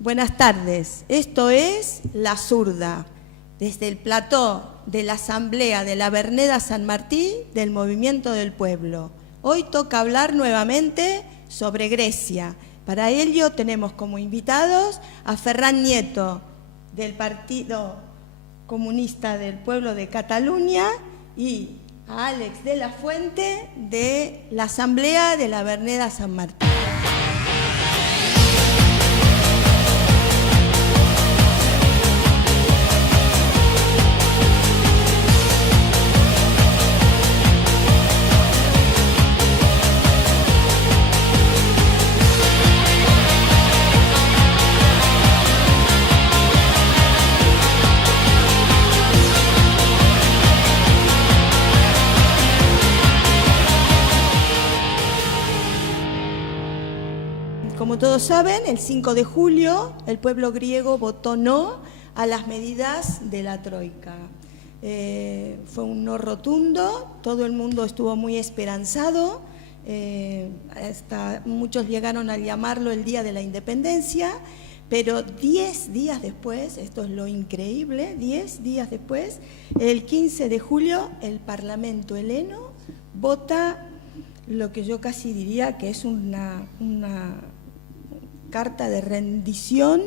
Buenas tardes, esto es La Zurda, desde el plató de la Asamblea de la Verneda San Martín del Movimiento del Pueblo. Hoy toca hablar nuevamente sobre Grecia. Para ello tenemos como invitados a Ferran Nieto, del Partido Comunista del Pueblo de Cataluña, y a Àlex de la Fuente, de la Asamblea de la Verneda San Martín. Como todos saben, el 5 de julio el pueblo griego votó no a las medidas de la Troika. Fue un no rotundo, todo el mundo estuvo muy esperanzado, hasta muchos llegaron a llamarlo el Día de la Independencia, pero 10 días después, esto es lo increíble, 10 días después, el 15 de julio, el Parlamento heleno vota lo que yo casi diría que es una carta de rendición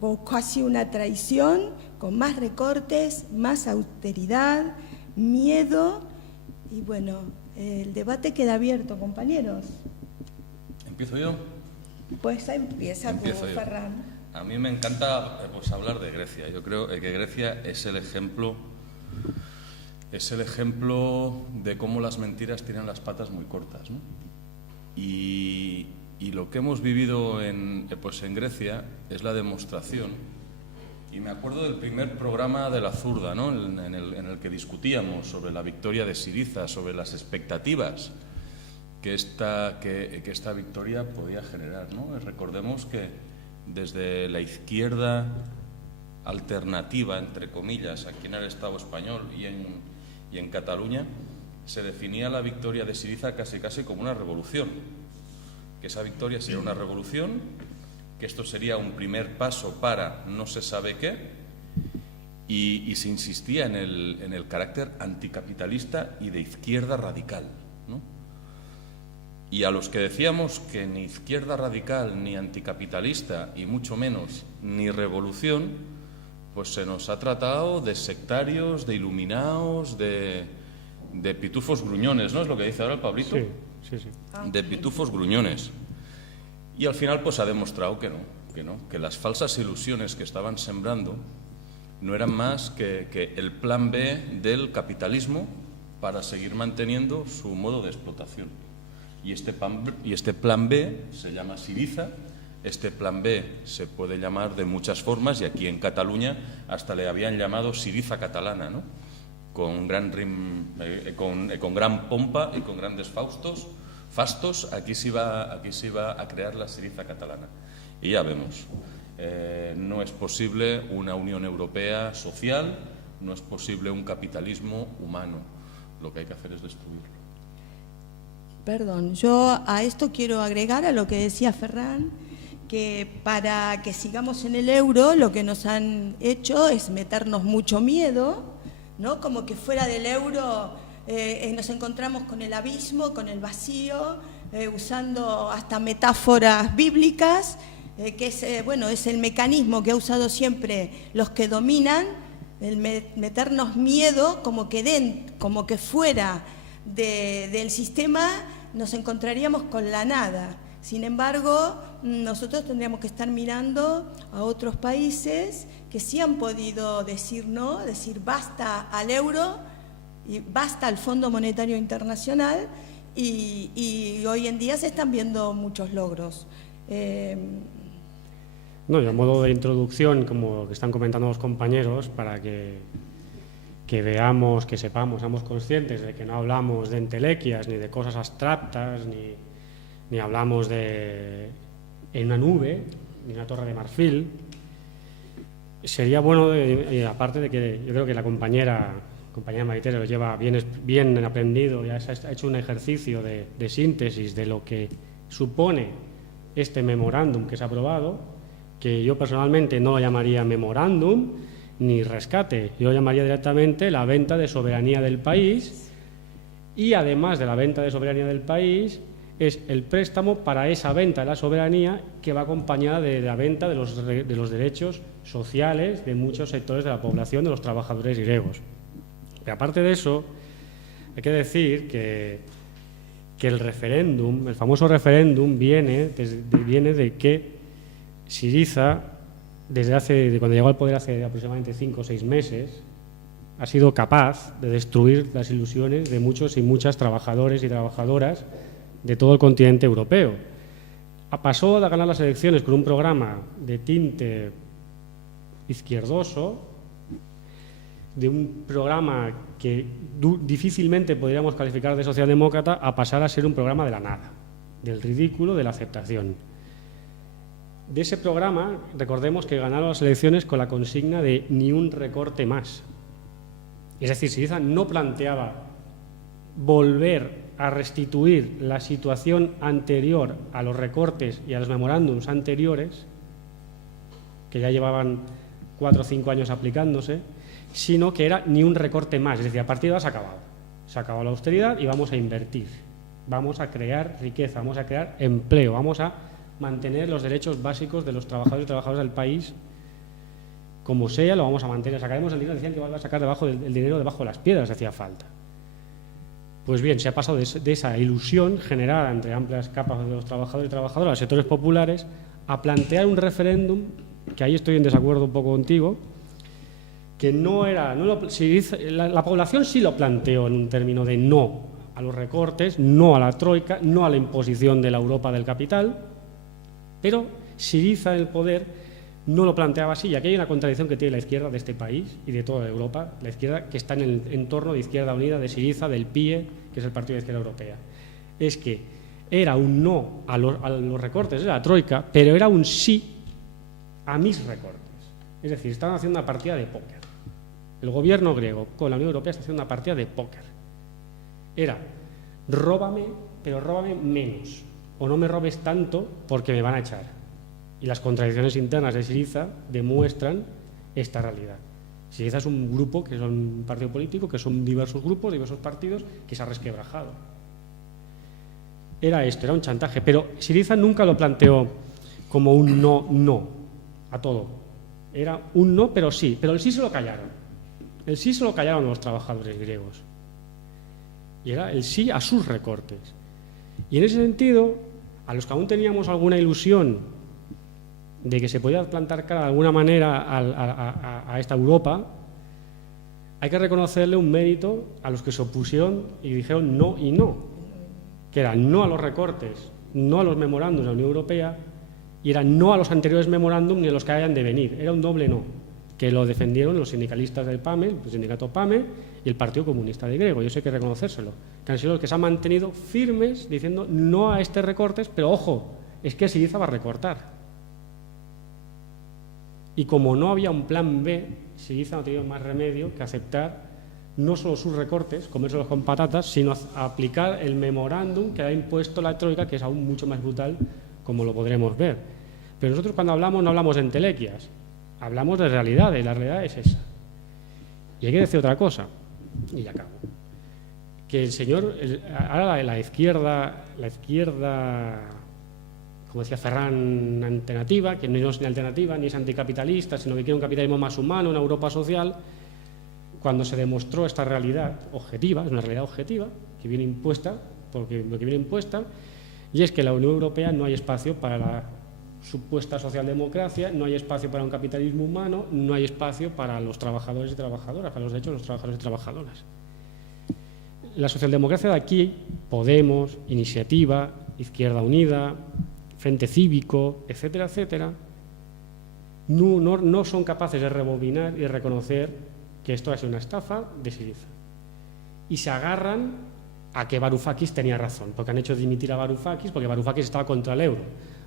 o casi una traición, con más recortes, más austeridad, miedo, y bueno, el debate queda abierto, compañeros. ¿Empiezo yo? Pues empieza tú, Ferran. A mí me encanta hablar de Grecia. Yo creo que Grecia es el ejemplo de cómo las mentiras tienen las patas muy cortas, ¿no? Y lo que hemos vivido en Grecia es la demostración. Y me acuerdo del primer programa de La Zurda, ¿no? en el que discutíamos sobre la victoria de Syriza, sobre las expectativas que esta victoria podía generar, ¿no? Recordemos que desde la izquierda alternativa, entre comillas, aquí en el Estado español y en Cataluña, se definía la victoria de Syriza casi como una revolución. Que esa victoria sería una revolución, que esto sería un primer paso para no se sabe qué, y se insistía en el carácter anticapitalista y de izquierda radical, ¿no? Y a los que decíamos que ni izquierda radical, ni anticapitalista, y mucho menos ni revolución, pues se nos ha tratado de sectarios, de iluminados, de pitufos gruñones, ¿no? Es lo que dice ahora el Pablito. Sí. De pitufos gruñones. Y al final pues ha demostrado que las falsas ilusiones que estaban sembrando no eran más que el plan B del capitalismo para seguir manteniendo su modo de explotación. Y este plan B se llama Syriza. Este plan B se puede llamar de muchas formas, y aquí en Cataluña hasta le habían llamado Syriza catalana, ¿no? Con gran pompa y con grandes fastos, aquí se iba a crear la Syriza catalana. Y ya vemos, no es posible una Unión Europea social, no es posible un capitalismo humano. Lo que hay que hacer es destruirlo. Perdón, yo a esto quiero agregar a lo que decía Ferran, que para que sigamos en el euro lo que nos han hecho es meternos mucho miedo, ¿no? Como que fuera del euro nos encontramos con el abismo, con el vacío, usando hasta metáforas bíblicas, que es el mecanismo que ha usado siempre los que dominan, el meternos miedo, como que fuera del sistema nos encontraríamos con la nada. Sin embargo, nosotros tendríamos que estar mirando a otros países que sí han podido decir no, decir basta al euro y basta al Fondo Monetario Internacional, y hoy en día se están viendo muchos logros. No, y a modo de introducción, como que están comentando los compañeros, para que veamos, que sepamos, seamos conscientes de que no hablamos de entelequias ni de cosas abstractas, ni hablamos en una nube, ni una torre de marfil. Sería bueno, aparte de que yo creo que la compañera Maite lo lleva bien aprendido, ya se ha hecho un ejercicio de síntesis de lo que supone este memorándum que se ha aprobado, que yo personalmente no lo llamaría memorándum ni rescate, yo lo llamaría directamente la venta de soberanía del país, y además de la venta de soberanía del país es el préstamo para esa venta de la soberanía que va acompañada de la venta de los derechos sociales de muchos sectores de la población, de los trabajadores griegos. Pero aparte de eso, hay que decir que el referéndum, el famoso referéndum, viene de que Syriza, de cuando llegó al poder hace aproximadamente 5 o 6 meses, ha sido capaz de destruir las ilusiones de muchos y muchas trabajadores y trabajadoras de todo el continente europeo. Pasó de ganar las elecciones con un programa de tinte izquierdoso, de un programa que difícilmente podríamos calificar de socialdemócrata, a pasar a ser un programa de la nada, del ridículo, de la aceptación. De ese programa, recordemos que ganaron las elecciones con la consigna de ni un recorte más. Es decir, Syriza no planteaba volver a restituir la situación anterior a los recortes y a los memorándums anteriores, que ya llevaban 4 o 5 años aplicándose, sino que era ni un recorte más. Es decir, a partir de ahora se ha acabado. Se ha acabado la austeridad y vamos a invertir. Vamos a crear riqueza, vamos a crear empleo, vamos a mantener los derechos básicos de los trabajadores y trabajadoras del país, como sea, lo vamos a mantener. Sacaremos el dinero, decían que iban a sacar el dinero debajo de las piedras, hacía falta. Pues bien, se ha pasado de esa ilusión generada entre amplias capas de los trabajadores y trabajadoras, los sectores populares, a plantear un referéndum, que ahí estoy en desacuerdo un poco contigo, que la población sí lo planteó en un término de no a los recortes, no a la troika, no a la imposición de la Europa del capital, pero Syriza en el poder no lo planteaba así, y aquí hay una contradicción que tiene la izquierda de este país y de toda Europa, la izquierda que está en el entorno de Izquierda Unida, de Syriza, del PIE, que es el Partido de Izquierda Europea. Es que era un no a los recortes de la troika, pero era un sí a mis recortes. Es decir, estaban haciendo una partida de póker. El gobierno griego con la Unión Europea está haciendo una partida de póker. Era, róbame, pero róbame menos, o no me robes tanto porque me van a echar. Y las contradicciones internas de Syriza demuestran esta realidad. Syriza es un grupo, que es un partido político, que son diversos grupos, diversos partidos, que se ha resquebrajado. Era esto, era un chantaje, pero Syriza nunca lo planteó como un no a todo. Era un no, pero sí, pero el sí se lo callaron. El sí se lo callaron los trabajadores griegos. Y era el sí a sus recortes. Y en ese sentido, a los que aún teníamos alguna ilusión de que se podía plantar cara de alguna manera a esta Europa, hay que reconocerle un mérito a los que se opusieron y dijeron no y no, que era no a los recortes, no a los memorándums de la Unión Europea, y era no a los anteriores memorándums ni a los que hayan de venir. Era un doble no, que lo defendieron los sindicalistas del PAME, el sindicato PAME y el Partido Comunista de Griego. Y eso hay que reconocérselo, que han sido los que se han mantenido firmes diciendo no a estos recortes, pero ojo, es que Syriza va a recortar. Y como no había un plan B, Syriza no ha tenido más remedio que aceptar no solo sus recortes, comérselos con patatas, sino aplicar el memorándum que ha impuesto la troika, que es aún mucho más brutal, como lo podremos ver. Pero nosotros cuando hablamos no hablamos de entelequias, hablamos de realidades, la realidad es esa. Y hay que decir otra cosa, y ya acabo, que el señor, ahora la izquierda, como decía Ferran, alternativa, que no es ni alternativa ni es anticapitalista, sino que quiere un capitalismo más humano, una Europa social, cuando se demostró esta realidad objetiva, es una realidad objetiva que viene impuesta, porque lo que viene impuesta, y es que en la Unión Europea no hay espacio para la supuesta socialdemocracia, no hay espacio para un capitalismo humano, no hay espacio para los trabajadores y trabajadoras, para los derechos de los trabajadores y trabajadoras. La socialdemocracia de aquí, Podemos, Iniciativa, Izquierda Unida, Frente Cívico, etcétera, etcétera, no son capaces de rebobinar y reconocer que esto ha sido una estafa de Syriza. Y se agarran a que Varoufakis tenía razón, porque han hecho dimitir a Varoufakis, porque Varoufakis estaba contra el euro.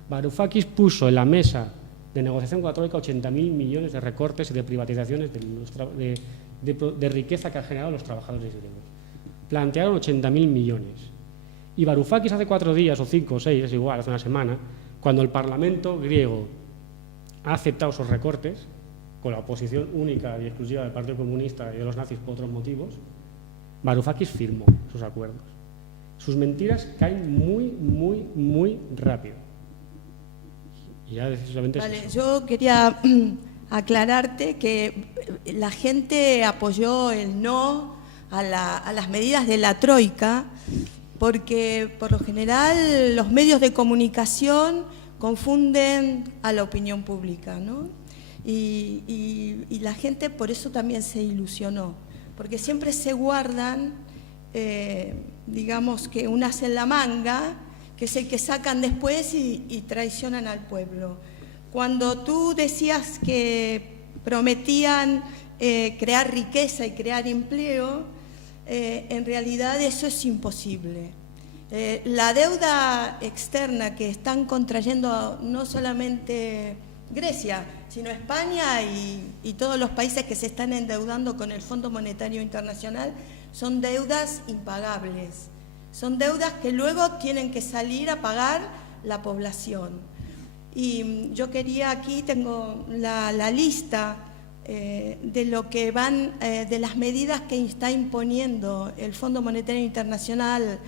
Varoufakis puso en la mesa de negociación con la troika 80.000 millones de recortes y de privatizaciones de riqueza que han generado los trabajadores griegos. Plantearon 80.000 millones. Y Varoufakis hace 4 días, o 5 o 6, es igual, hace una semana, cuando el Parlamento griego ha aceptado esos recortes con la oposición única y exclusiva del Partido Comunista y de los nazis por otros motivos, Varoufakis firmó sus acuerdos. Sus mentiras caen muy rápido. Y ya decisivamente Vale, es eso. yo quería aclararte que la gente apoyó el no a las medidas de la Troika porque por lo general los medios de comunicación confunden a la opinión pública, ¿no? Y la gente por eso también se ilusionó, porque siempre se guardan, digamos que un as en la manga, que es el que sacan después y traicionan al pueblo. Cuando tú decías que prometían crear riqueza y crear empleo, en realidad eso es imposible. La deuda externa que están contrayendo no solamente Grecia, sino España y todos los países que se están endeudando con el Fondo Monetario Internacional son deudas impagables. Son deudas que luego tienen que salir a pagar la población. Y yo quería, aquí tengo la lista de lo que van, de las medidas que está imponiendo el Fondo Monetario Internacional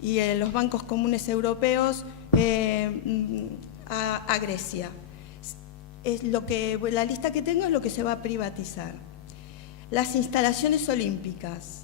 y los bancos comunes europeos a Grecia. La lista que tengo es lo que se va a privatizar. Las instalaciones olímpicas,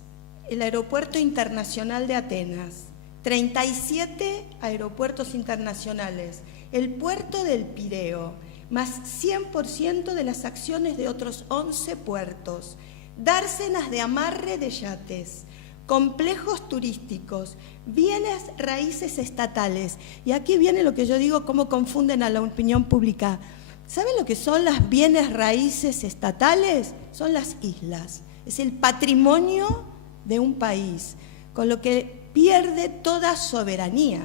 el Aeropuerto Internacional de Atenas, 37 aeropuertos internacionales, el puerto del Pireo, más 100% de las acciones de otros 11 puertos, dársenas de amarre de yates, complejos turísticos, bienes raíces estatales. Y aquí viene lo que yo digo, cómo confunden a la opinión pública. ¿Saben lo que son las bienes raíces estatales? Son las islas, es el patrimonio de un país, con lo que pierde toda soberanía,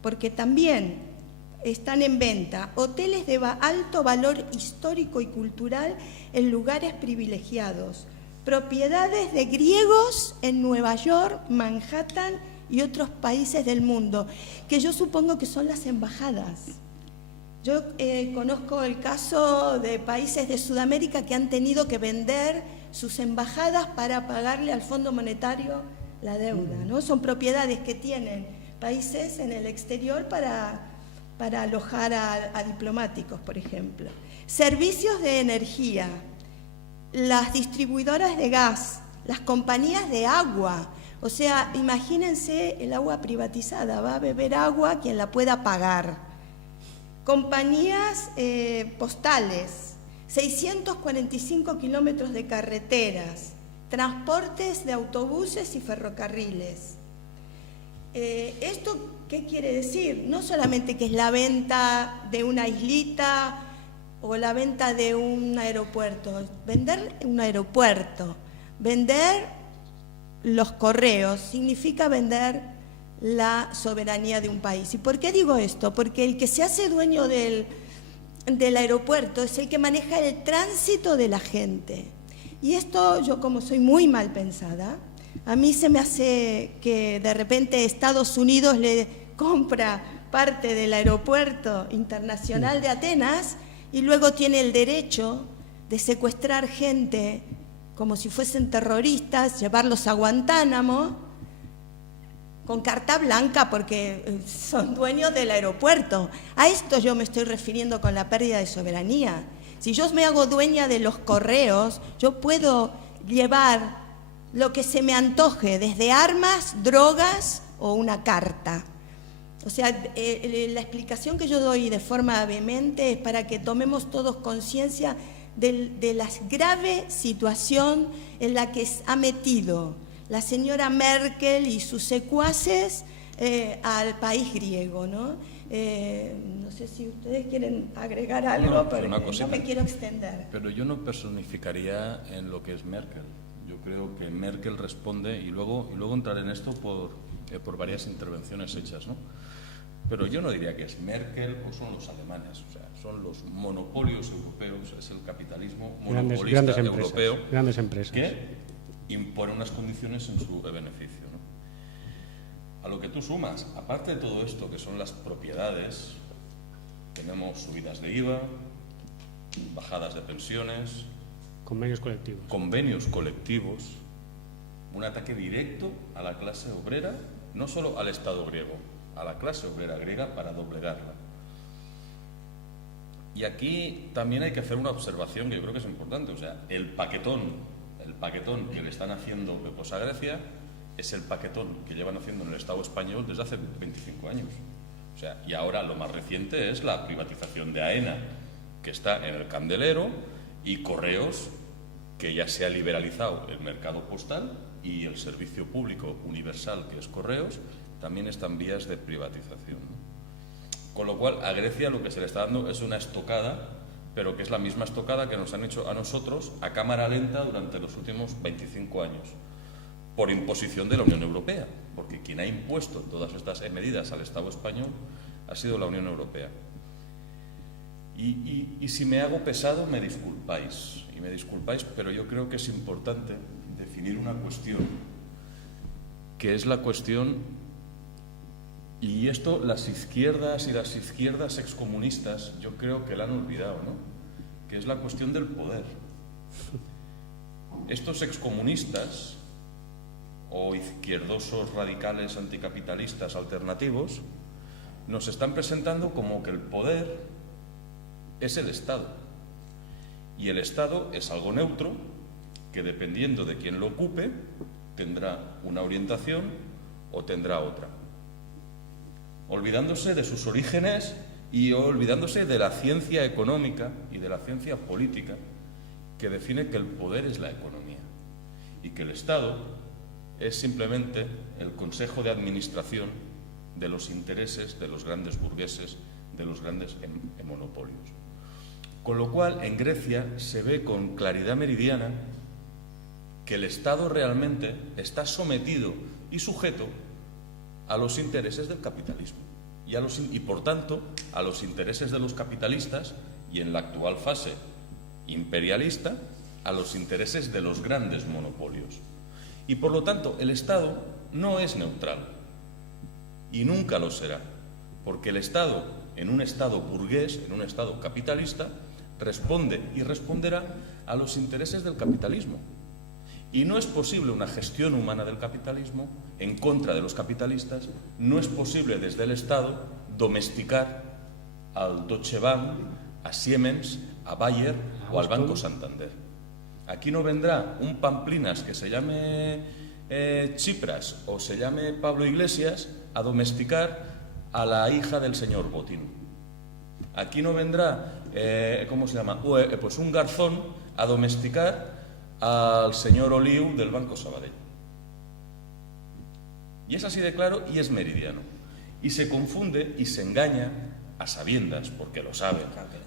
porque también están en venta hoteles de alto valor histórico y cultural en lugares privilegiados, propiedades de griegos en Nueva York, Manhattan y otros países del mundo, que yo supongo que son las embajadas. Yo conozco el caso de países de Sudamérica que han tenido que vender sus embajadas para pagarle al Fondo Monetario la deuda, ¿no? Son propiedades que tienen países en el exterior para alojar a diplomáticos, por ejemplo. Servicios de energía, las distribuidoras de gas, las compañías de agua. O sea, imagínense el agua privatizada, va a beber agua quien la pueda pagar. Compañías postales, 645 kilómetros de carreteras, transportes de autobuses y ferrocarriles. ¿Esto qué quiere decir? No solamente que es la venta de una islita o la venta de un aeropuerto, vender un aeropuerto, vender los correos, significa vender la soberanía de un país. ¿Y por qué digo esto? Porque el que se hace dueño del aeropuerto es el que maneja el tránsito de la gente. Y esto, yo como soy muy mal pensada, a mí se me hace que de repente Estados Unidos le compra parte del aeropuerto internacional de Atenas y luego tiene el derecho de secuestrar gente como si fuesen terroristas, llevarlos a Guantánamo con carta blanca porque son dueños del aeropuerto. A esto yo me estoy refiriendo con la pérdida de soberanía. Si yo me hago dueña de los correos, yo puedo llevar lo que se me antoje, desde armas, drogas o una carta. O sea, la explicación que yo doy de forma vehemente es para que tomemos todos conciencia de la grave situación en la que ha metido la señora Merkel y sus secuaces al país griego, ¿no? No sé si ustedes quieren agregar algo, pero no me quiero extender. Pero yo no personificaría en lo que es Merkel. Yo creo que Merkel responde, y luego entraré en esto por varias intervenciones hechas, ¿no? Pero yo no diría que es Merkel o son los alemanes, o sea, son los monopolios europeos, es el capitalismo monopolista europeo grandes empresas que impone unas condiciones en su beneficio, ¿no? A lo que tú sumas, aparte de todo esto que son las propiedades, tenemos subidas de IVA, bajadas de pensiones, Convenios colectivos. convenios colectivos, un ataque directo a la clase obrera, no solo al Estado griego, a la clase obrera griega para doblegarla. Y aquí también hay que hacer una observación que yo creo que es importante. O sea, el paquetón que le están haciendo a Grecia es el paquetón que llevan haciendo en el Estado español desde hace 25 años. O sea, y ahora lo más reciente es la privatización de AENA, que está en el candelero, y Correos, que ya se ha liberalizado el mercado postal, y el servicio público universal, que es Correos, también está en vías de privatización, ¿no? Con lo cual, a Grecia lo que se le está dando es una estocada, pero que es la misma estocada que nos han hecho a nosotros a cámara lenta durante los últimos 25 años, por imposición de la Unión Europea, porque quien ha impuesto todas estas medidas al Estado español ha sido la Unión Europea. Y si me hago pesado, me disculpáis, pero yo creo que es importante definir una cuestión, que es la cuestión. Y esto las izquierdas y las izquierdas excomunistas yo creo que la han olvidado, ¿no? Que es la cuestión del poder. Estos excomunistas o izquierdosos radicales anticapitalistas alternativos nos están presentando como que el poder es el Estado. Y el Estado es algo neutro que, dependiendo de quién lo ocupe, tendrá una orientación o tendrá otra, olvidándose de sus orígenes y olvidándose de la ciencia económica y de la ciencia política que define que el poder es la economía y que el Estado es simplemente el consejo de administración de los intereses de los grandes burgueses, de los grandes monopolios. Con lo cual, en Grecia se ve con claridad meridiana que el Estado realmente está sometido y sujeto a los intereses del capitalismo y por tanto a los intereses de los capitalistas, y en la actual fase imperialista a los intereses de los grandes monopolios. Y por lo tanto el Estado no es neutral y nunca lo será, porque el Estado, en un Estado burgués, en un Estado capitalista, responde y responderá a los intereses del capitalismo. Y no es posible una gestión humana del capitalismo en contra de los capitalistas, no es posible desde el Estado domesticar al Deutsche Bank, a Siemens, a Bayer o al Banco Santander. Aquí no vendrá un Pamplinas que se llame Tsipras o se llame Pablo Iglesias a domesticar a la hija del señor Botín. Aquí no vendrá, pues un garzón a domesticar al señor Oliu del Banco Sabadell. Y es así de claro y es meridiano. Y se confunde y se engaña a sabiendas, porque lo saben,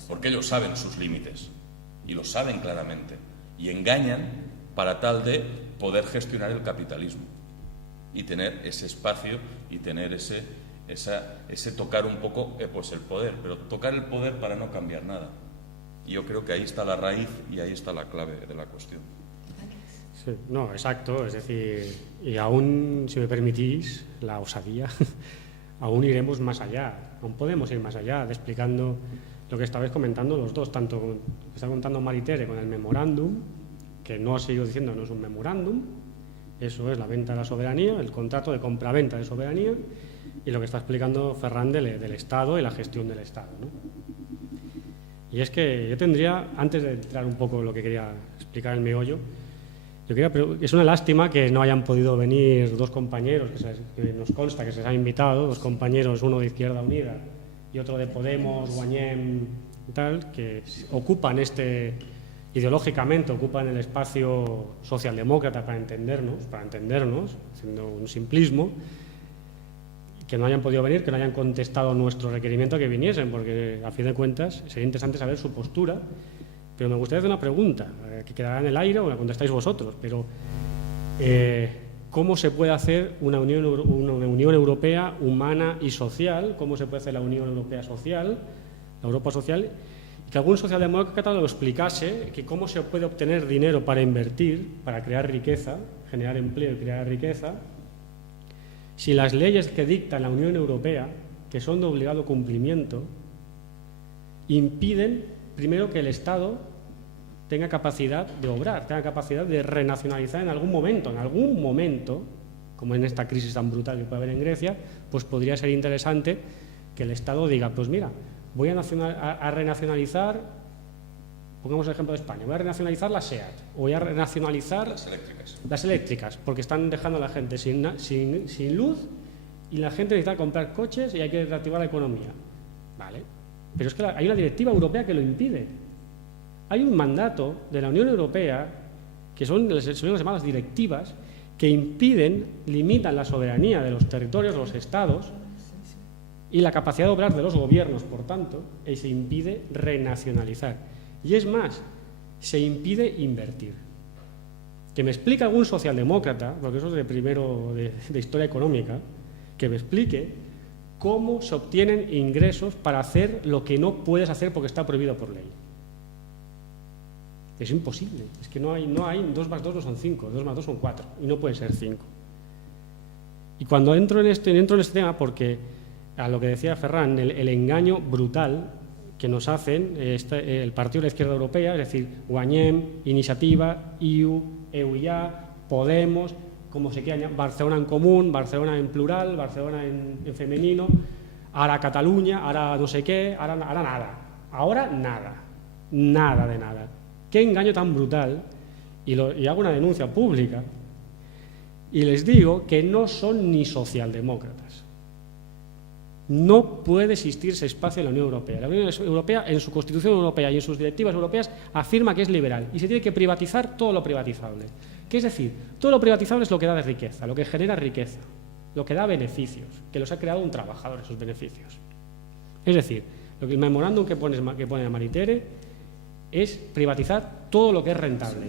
porque ellos saben sus límites y lo saben claramente, y engañan para tal de poder gestionar el capitalismo y tener ese espacio y tener ese tocar un poco pues el poder, pero tocar el poder para no cambiar nada. Y yo creo que ahí está la raíz y ahí está la clave de la cuestión. Sí, no, exacto, es decir, y aún, si me permitís, la osadía, aún iremos más allá, aún podemos ir más allá, explicando lo que estabais comentando los dos, tanto que está contando Maritere con el memorándum, que no sigo diciendo, no es un memorándum, eso es la venta de la soberanía, el contrato de compraventa de soberanía, y lo que está explicando Ferran del Estado y la gestión del Estado, ¿no? Y es que yo tendría, antes de entrar un poco en lo que quería explicar el meollo, es una lástima que no hayan podido venir dos compañeros, que nos consta que se les ha invitado, dos compañeros, uno de Izquierda Unida y otro de Podemos, Guanyem y tal, que ocupan ideológicamente ocupan el espacio socialdemócrata para entendernos, haciendo un simplismo, que no hayan podido venir, que no hayan contestado nuestro requerimiento que viniesen, porque a fin de cuentas sería interesante saber su postura. Pero me gustaría hacer una pregunta, que quedará en el aire o la contestáis vosotros, pero ¿cómo se puede hacer una Unión Europea humana y social? ¿Cómo se puede hacer la Unión Europea social, la Europa social? Y que algún socialdemócrata lo explicase, que cómo se puede obtener dinero para invertir, para crear riqueza, generar empleo y crear riqueza, si las leyes que dicta la Unión Europea, que son de obligado cumplimiento, impiden primero, que el Estado tenga capacidad de obrar, tenga capacidad de renacionalizar en algún momento, como en esta crisis tan brutal que puede haber en Grecia, pues podría ser interesante que el Estado diga, pues mira, voy a renacionalizar, pongamos el ejemplo de España, voy a renacionalizar la SEAT, voy a renacionalizar las eléctricas, porque están dejando a la gente sin luz y la gente necesita comprar coches y hay que reactivar la economía. Vale, pero es que hay una directiva europea que lo impide. Hay un mandato de la Unión Europea, que son las llamadas directivas, que impiden, limitan la soberanía de los territorios, de los estados, y la capacidad de obrar de los gobiernos, por tanto, y se impide renacionalizar. Y es más, se impide invertir. Que me explique algún socialdemócrata, porque eso es de primero de historia económica, que me explique cómo se obtienen ingresos para hacer lo que no puedes hacer porque está prohibido por ley. Es imposible, es que no hay 2 más 2 no son 5, 2 más 2 son 4, y no pueden ser 5. Y cuando entro en este tema, porque a lo que decía Ferran, el engaño brutal que nos hacen el Partido de la Izquierda Europea, es decir, Guanyem, Iniciativa, IU, EUIA, Podemos, como se quiera, Barcelona en común, Barcelona en plural, Barcelona en femenino, ahora Cataluña, ahora no sé qué, ahora nada. Ahora nada de nada. Qué engaño tan brutal, y hago una denuncia pública, y les digo que no son ni socialdemócratas. No puede existir ese espacio en la Unión Europea. La Unión Europea, en su Constitución Europea y en sus directivas europeas, afirma que es liberal y se tiene que privatizar todo lo privatizable. ¿Qué es decir? Todo lo privatizable es lo que da de riqueza, lo que genera riqueza, lo que da beneficios, que los ha creado un trabajador esos beneficios. Es decir, lo que el memorándum que pone a Maritere es privatizar todo lo que es rentable,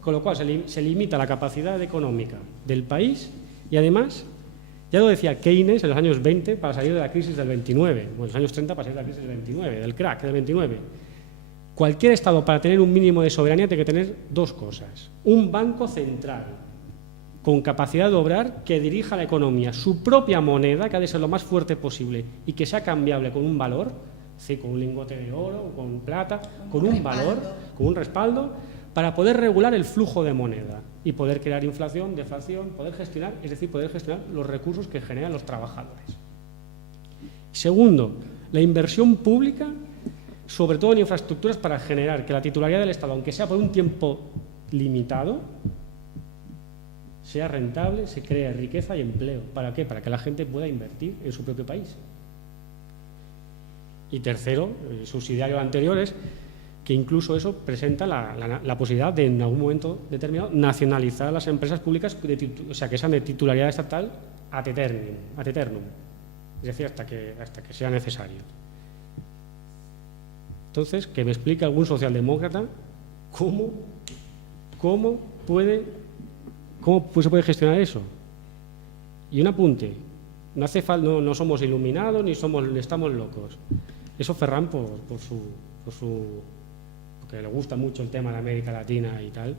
con lo cual se limita la capacidad económica del país y además, ya lo decía Keynes en los años 20 para salir de la crisis del 29, o en los años 30 para salir de la crisis del 29, del crack del 29. Cualquier Estado, para tener un mínimo de soberanía, tiene que tener dos cosas. Un banco central con capacidad de obrar que dirija la economía, su propia moneda, que ha de ser lo más fuerte posible y que sea cambiable con un valor, sí, con un lingote de oro, con plata, con un valor, con un respaldo, para poder regular el flujo de moneda y poder crear inflación, deflación, poder gestionar, es decir, poder gestionar los recursos que generan los trabajadores. Segundo, la inversión pública, sobre todo en infraestructuras, para generar que la titularidad del Estado, aunque sea por un tiempo limitado, sea rentable, se cree riqueza y empleo. ¿Para qué? Para que la gente pueda invertir en su propio país. Y tercero, subsidiario al anterior, es que incluso eso presenta la posibilidad de, en algún momento determinado, nacionalizar las empresas públicas, o sea, que sean de titularidad estatal ad eternum, es decir, hasta que sea necesario. Entonces, que me explique algún socialdemócrata cómo se puede gestionar eso. Y un apunte, no hace falta, no somos iluminados ni estamos locos. Eso Ferran, porque le gusta mucho el tema de América Latina y tal,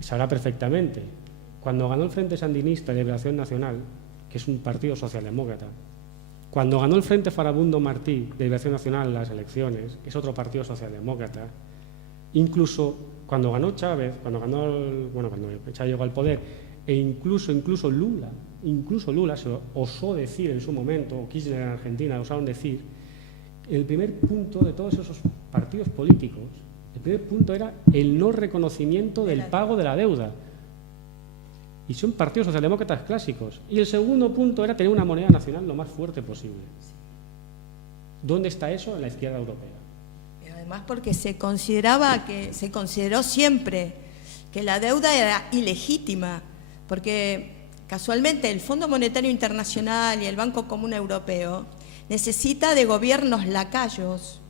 sabrá perfectamente. Cuando ganó el Frente Sandinista de Liberación Nacional, que es un partido socialdemócrata, cuando ganó el Frente Farabundo Martí de Liberación Nacional las elecciones, que es otro partido socialdemócrata, incluso cuando ganó Chávez, cuando Chávez llegó al poder, e incluso Lula se osó decir en su momento, o Kirchner en Argentina osaron decir, el primer punto de todos esos partidos políticos, el primer punto era el no reconocimiento del pago de la deuda. Y son partidos socialdemócratas clásicos. Y el segundo punto era tener una moneda nacional lo más fuerte posible. ¿Dónde está eso? En la izquierda europea. Y además porque se consideró siempre que la deuda era ilegítima, porque casualmente el Fondo Monetario Internacional y el Banco Común Europeo necesita de gobiernos lacayos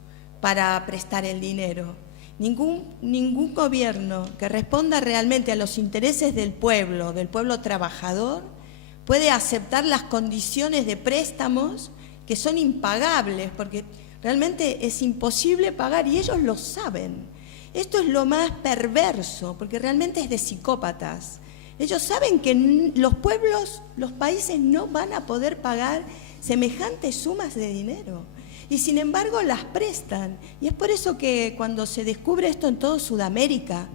para prestar el dinero. Ningún gobierno que responda realmente a los intereses del pueblo trabajador, puede aceptar las condiciones de préstamos que son impagables, porque realmente es imposible pagar y ellos lo saben. Esto es lo más perverso, porque realmente es de psicópatas. Ellos saben que los pueblos, los países no van a poder pagar semejantes sumas de dinero. y sin embargo las prestan. Y es por eso que cuando se descubre esto en toda Sudamérica,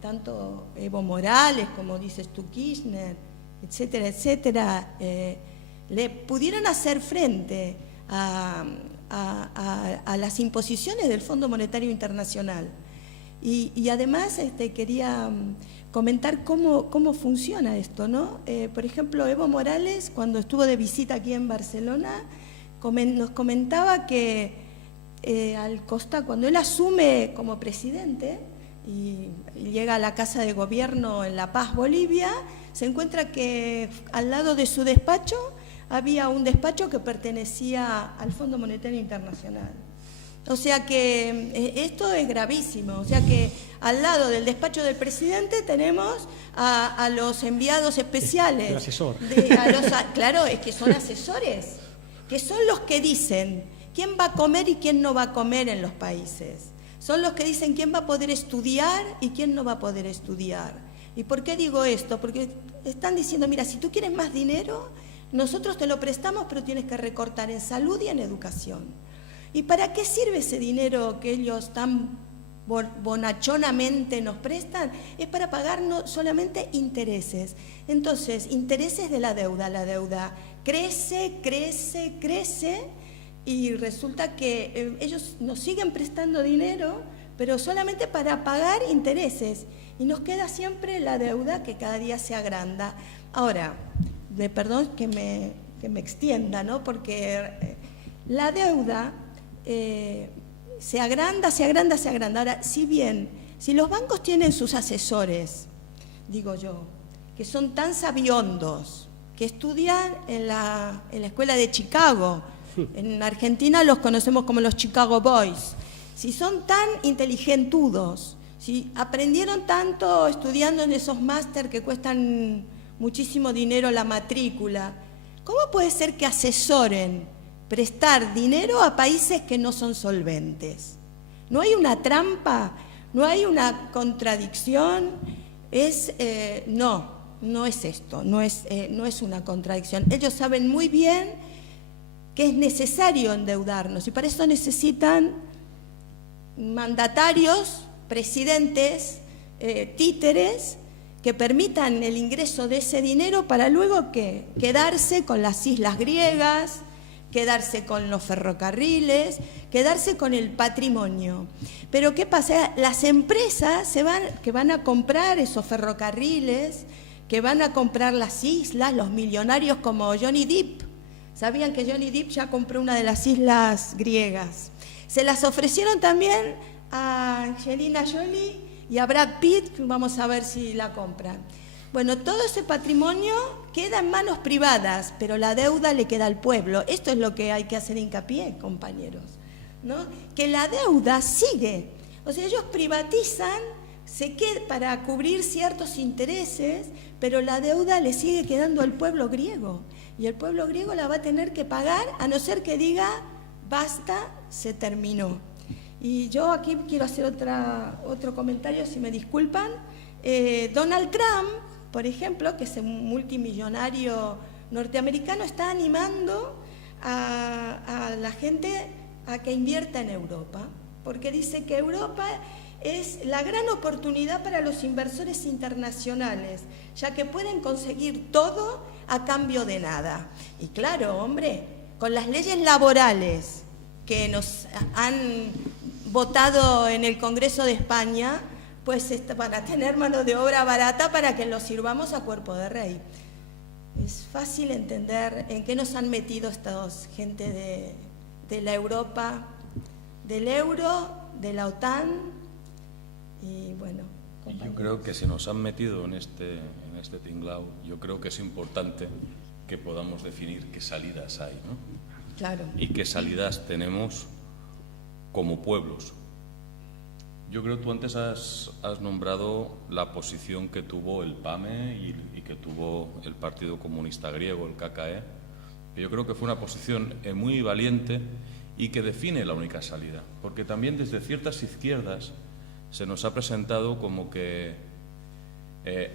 tanto Evo Morales, como dices tú, Kirchner, etcétera, etcétera, le pudieron hacer frente a las imposiciones del Fondo Monetario Internacional. Y además quería comentar cómo funciona esto, ¿no? Por ejemplo, Evo Morales, cuando estuvo de visita aquí en Barcelona, nos comentaba que cuando él asume como presidente y llega a la Casa de Gobierno en La Paz, Bolivia, se encuentra que al lado de su despacho había un despacho que pertenecía al Fondo Monetario Internacional. O sea que esto es gravísimo. O sea que al lado del despacho del presidente tenemos a los enviados especiales. El asesor. Claro, es que son asesores, que son los que dicen quién va a comer y quién no va a comer en los países. Son los que dicen quién va a poder estudiar y quién no va a poder estudiar. ¿Y por qué digo esto? Porque están diciendo, mira, si tú quieres más dinero, nosotros te lo prestamos, pero tienes que recortar en salud y en educación. ¿Y para qué sirve ese dinero que ellos tan bonachonamente nos prestan? Es para pagarnos solamente intereses. Entonces, intereses de la deuda. La deuda crece, crece, crece, y resulta que ellos nos siguen prestando dinero, pero solamente para pagar intereses. Y nos queda siempre la deuda que cada día se agranda. Ahora, perdón que me extienda, ¿no? Porque la deuda se agranda, se agranda, se agranda. Ahora, si los bancos tienen sus asesores, digo yo, que son tan sabiondos, que estudian en la escuela de Chicago, en Argentina los conocemos como los Chicago Boys, si son tan inteligentudos, si aprendieron tanto estudiando en esos máster que cuestan muchísimo dinero la matrícula, ¿cómo puede ser que asesoren prestar dinero a países que no son solventes? ¿No hay una trampa? ¿No hay una contradicción? No es esto, no es una contradicción. Ellos saben muy bien que es necesario endeudarnos y para eso necesitan mandatarios, presidentes, títeres, que permitan el ingreso de ese dinero para luego ¿qué? Quedarse con las islas griegas, quedarse con los ferrocarriles, quedarse con el patrimonio. Pero ¿qué pasa? Las empresas que van a comprar esos ferrocarriles, que van a comprar las islas, los millonarios como Johnny Depp. ¿Sabían que Johnny Depp ya compró una de las islas griegas? Se las ofrecieron también a Angelina Jolie y a Brad Pitt, vamos a ver si la compran. Bueno, todo ese patrimonio queda en manos privadas, pero la deuda le queda al pueblo. Esto es lo que hay que hacer hincapié, compañeros, ¿no? Que la deuda sigue. O sea, ellos privatizan, se queda para cubrir ciertos intereses, pero la deuda le sigue quedando al pueblo griego. Y el pueblo griego la va a tener que pagar, a no ser que diga, basta, se terminó. Y yo aquí quiero hacer otro comentario, si me disculpan. Donald Trump, por ejemplo, que es un multimillonario norteamericano, está animando a la gente a que invierta en Europa, porque dice que Europa es la gran oportunidad para los inversores internacionales, ya que pueden conseguir todo a cambio de nada. Y claro, hombre, con las leyes laborales que nos han votado en el Congreso de España, pues van a tener mano de obra barata para que los sirvamos a cuerpo de rey. Es fácil entender en qué nos han metido estas gente de la Europa, del euro, de la OTAN, y bueno. Yo creo que si nos han metido en este tinglao, yo creo que es importante que podamos definir qué salidas hay, ¿no? Claro. Y qué salidas tenemos como pueblos. Yo creo que tú antes has nombrado la posición que tuvo el PAME y que tuvo el Partido Comunista Griego, el KKE. Yo creo que fue una posición muy valiente y que define la única salida, porque también desde ciertas izquierdas se nos ha presentado como que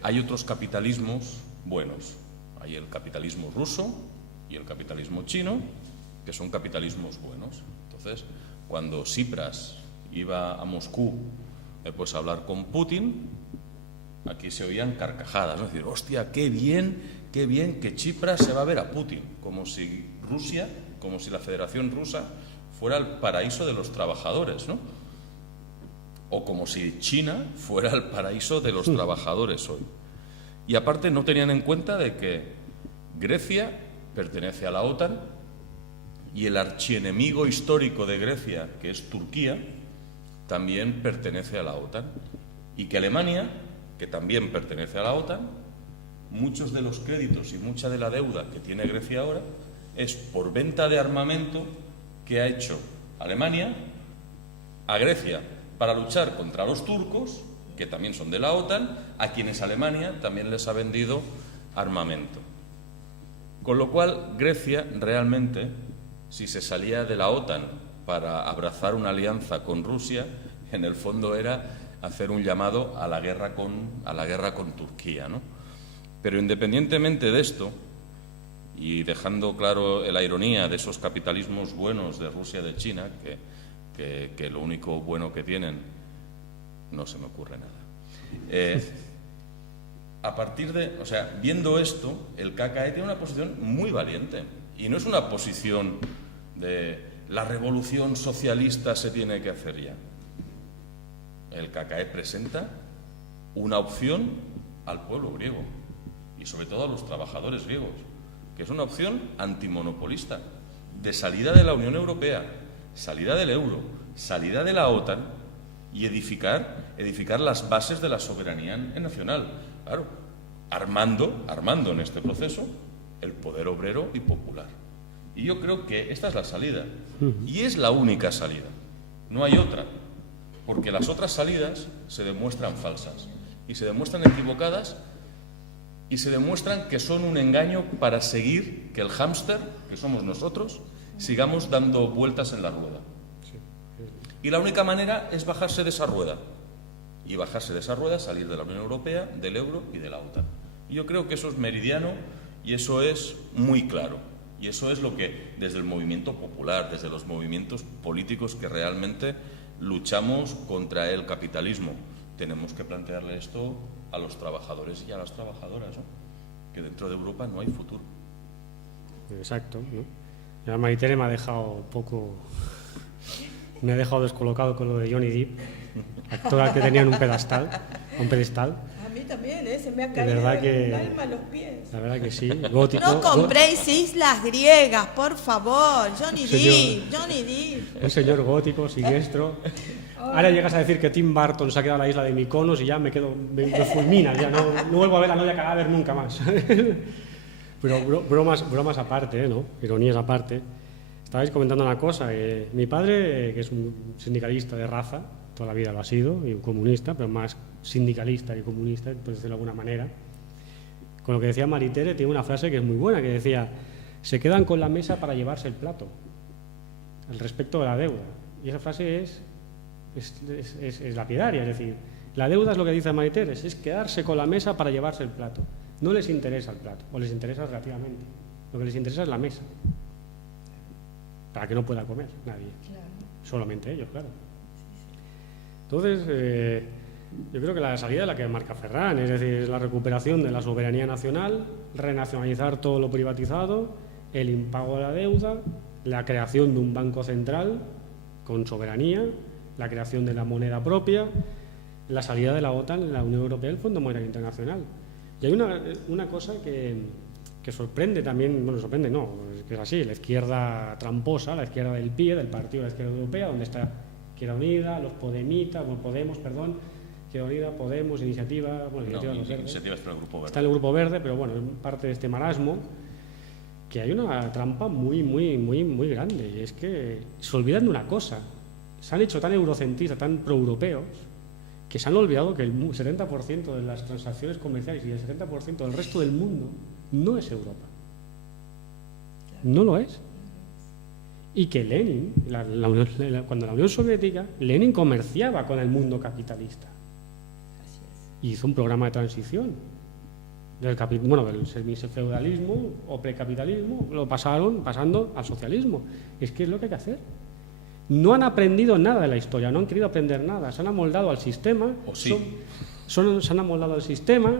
hay otros capitalismos buenos. Hay el capitalismo ruso y el capitalismo chino, que son capitalismos buenos. Entonces, cuando Tsipras iba a Moscú pues a hablar con Putin, aquí se oían carcajadas, ¿no? Es decir, hostia, qué bien que Tsipras se va a ver a Putin, como si Rusia, como si la Federación Rusa fuera el paraíso de los trabajadores, ¿no? O como si China fuera el paraíso de los trabajadores hoy. Y aparte no tenían en cuenta de que Grecia pertenece a la OTAN y el archienemigo histórico de Grecia, que es Turquía, también pertenece a la OTAN. Y que Alemania, que también pertenece a la OTAN, muchos de los créditos y mucha de la deuda que tiene Grecia ahora es por venta de armamento que ha hecho Alemania a Grecia para luchar contra los turcos, que también son de la OTAN, a quienes Alemania también les ha vendido armamento. Con lo cual, Grecia realmente, si se salía de la OTAN para abrazar una alianza con Rusia, en el fondo era hacer un llamado a la guerra con Turquía, ¿no? Pero independientemente de esto, y dejando claro la ironía de esos capitalismos buenos de Rusia y de China, que lo único bueno que tienen, no se me ocurre nada. A partir de, o sea, viendo esto, el KKE tiene una posición muy valiente. Y no es una posición de la revolución socialista se tiene que hacer ya. El KKE presenta una opción al pueblo griego y sobre todo a los trabajadores griegos, que es una opción antimonopolista, de salida de la Unión Europea, salida del euro, salida de la OTAN y edificar las bases de la soberanía nacional. Claro, armando en este proceso el poder obrero y popular. Y yo creo que esta es la salida. Y es la única salida. No hay otra. Porque las otras salidas se demuestran falsas. Y se demuestran equivocadas. Y se demuestran que son un engaño para seguir que el hámster, que somos nosotros, sigamos dando vueltas en la rueda. Y la única manera es bajarse de esa rueda. Y bajarse de esa rueda, salir de la Unión Europea, del euro y de la OTAN. Y yo creo que eso es meridiano y eso es muy claro. Y eso es lo que, desde el movimiento popular, desde los movimientos políticos que realmente luchamos contra el capitalismo, tenemos que plantearle esto a los trabajadores y a las trabajadoras, ¿no? Que dentro de Europa no hay futuro. Exacto, ¿no? Ya Maritere me ha dejado descolocado con lo de Johnny Depp, actor al que tenía en un pedestal. A mí también, se me ha caído el alma a los pies. La verdad que sí, gótico. No compréis islas griegas, por favor. Johnny Depp. Un señor gótico, siniestro. Ahora llegas a decir que Tim Burton se ha quedado en la isla de Mykonos y ya me fulminas, ya no vuelvo a ver a Novia Cadáver nunca más. Pero bromas aparte, ¿no? Ironías aparte. Estabais comentando una cosa, mi padre, que es un sindicalista de raza, toda la vida lo ha sido, y un comunista, pero más sindicalista que comunista, por decirlo de alguna manera. Con lo que decía Maritere, tiene una frase que es muy buena, que decía, se quedan con la mesa para llevarse el plato, al respecto de la deuda. Y esa frase es lapidaria, es decir, la deuda es lo que dice Maritere, es quedarse con la mesa para llevarse el plato. No les interesa el plato, o les interesa relativamente. Lo que les interesa es la mesa, para que no pueda comer nadie, claro. Solamente ellos, claro. Entonces, yo creo que la salida es la que marca Ferran, es decir, la recuperación de la soberanía nacional, renacionalizar todo lo privatizado, el impago de la deuda, la creación de un banco central con soberanía, la creación de la moneda propia, la salida de la OTAN, la Unión Europea, el Fondo Monetario Internacional. Y hay una cosa que sorprende también, bueno, sorprende no, es que es así, la izquierda tramposa, la izquierda del PIE, del Partido de la Izquierda Europea, donde está Izquierda Unida, los Podemitas, Izquierda Unida, Podemos, Iniciativa está en el Grupo Verde. Está en el Grupo Verde, pero bueno, es parte de este marasmo, que hay una trampa muy grande, y es que se olvidan de una cosa, se han hecho tan eurocentristas, tan proeuropeos, que se han olvidado que el 70% de las transacciones comerciales y el 70% del resto del mundo no es Europa. No lo es. Y que Lenin, cuando la Unión Soviética, Lenin comerciaba con el mundo capitalista. Y hizo un programa de transición. del semifeudalismo o precapitalismo, lo pasando al socialismo. Es que es lo que hay que hacer. No han aprendido nada de la historia, no han querido aprender nada, se han amoldado al sistema. ¿O sí? Se han amoldado al sistema.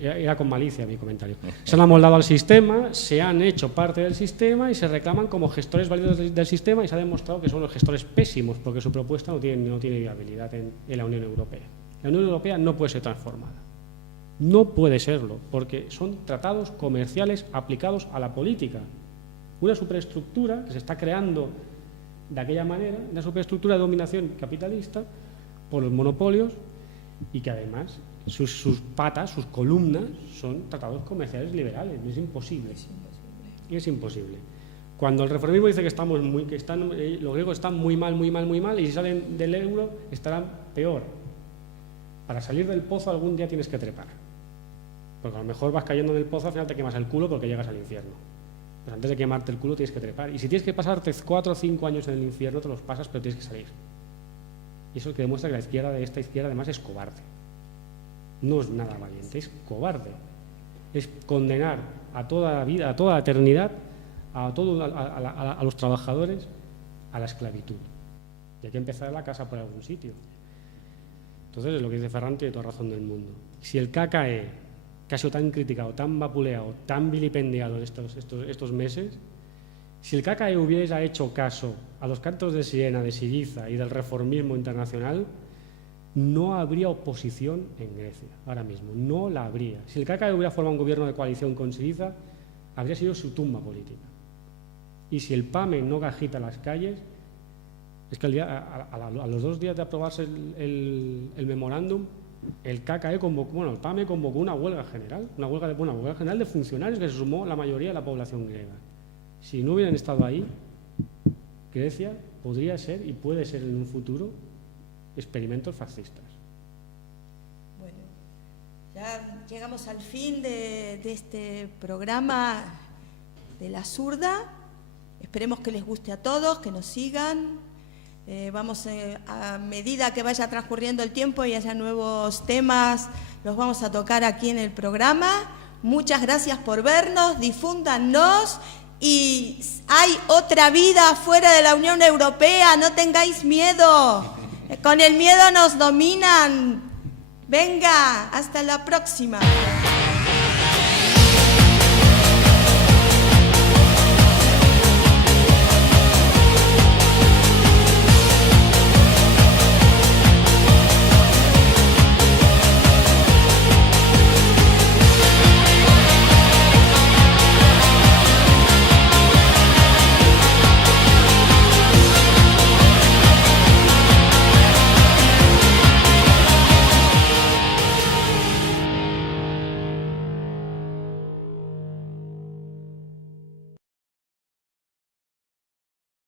Era con malicia mi comentario. Se han amoldado al sistema, se han hecho parte del sistema y se reclaman como gestores válidos del sistema, y se ha demostrado que son los gestores pésimos porque su propuesta no tiene viabilidad en la Unión Europea. La Unión Europea no puede ser transformada. No puede serlo, porque son tratados comerciales aplicados a la política. Una superestructura que se está creando de aquella manera, una superestructura de dominación capitalista por los monopolios, y que además sus patas, sus columnas, son tratados comerciales liberales. Es imposible. Es imposible. Cuando el reformismo dice que los griegos están muy mal, y si salen del euro estarán peor. Para salir del pozo algún día tienes que trepar. Porque a lo mejor vas cayendo en el pozo, al final te quemas el culo porque llegas al infierno. Pues antes de quemarte el culo tienes que trepar. Y si tienes que pasarte 4 o 5 años en el infierno, te los pasas, pero tienes que salir. Y eso es que demuestra que esta izquierda además es cobarde. No es nada valiente, es cobarde. Es condenar a toda la vida, a toda la eternidad, a los trabajadores a la esclavitud. Y hay que empezar la casa por algún sitio. Entonces, es lo que dice Ferran, tiene toda razón del mundo. Si el KKE, que ha sido tan criticado, tan vapuleado, tan vilipendiado estos meses, si el KKE hubiera hecho caso a los cantos de sirena de Syriza y del reformismo internacional, no habría oposición en Grecia ahora mismo, no la habría. Si el KKE hubiera formado un gobierno de coalición con Syriza, habría sido su tumba política. Y si el PAME no agita las calles, es que a los 2 días de aprobarse el memorándum, el PAME convocó una huelga general, una huelga general de funcionarios, que se sumó la mayoría de la población griega. Si no hubieran estado ahí, Grecia podría ser y puede ser en un futuro experimentos fascistas. Bueno, ya llegamos al fin de este programa de La Zurda. Esperemos que les guste a todos, que nos sigan. Vamos a medida que vaya transcurriendo el tiempo y haya nuevos temas, los vamos a tocar aquí en el programa. Muchas gracias por vernos, difúndanos, y hay otra vida fuera de la Unión Europea, no tengáis miedo, con el miedo nos dominan. Venga, hasta la próxima.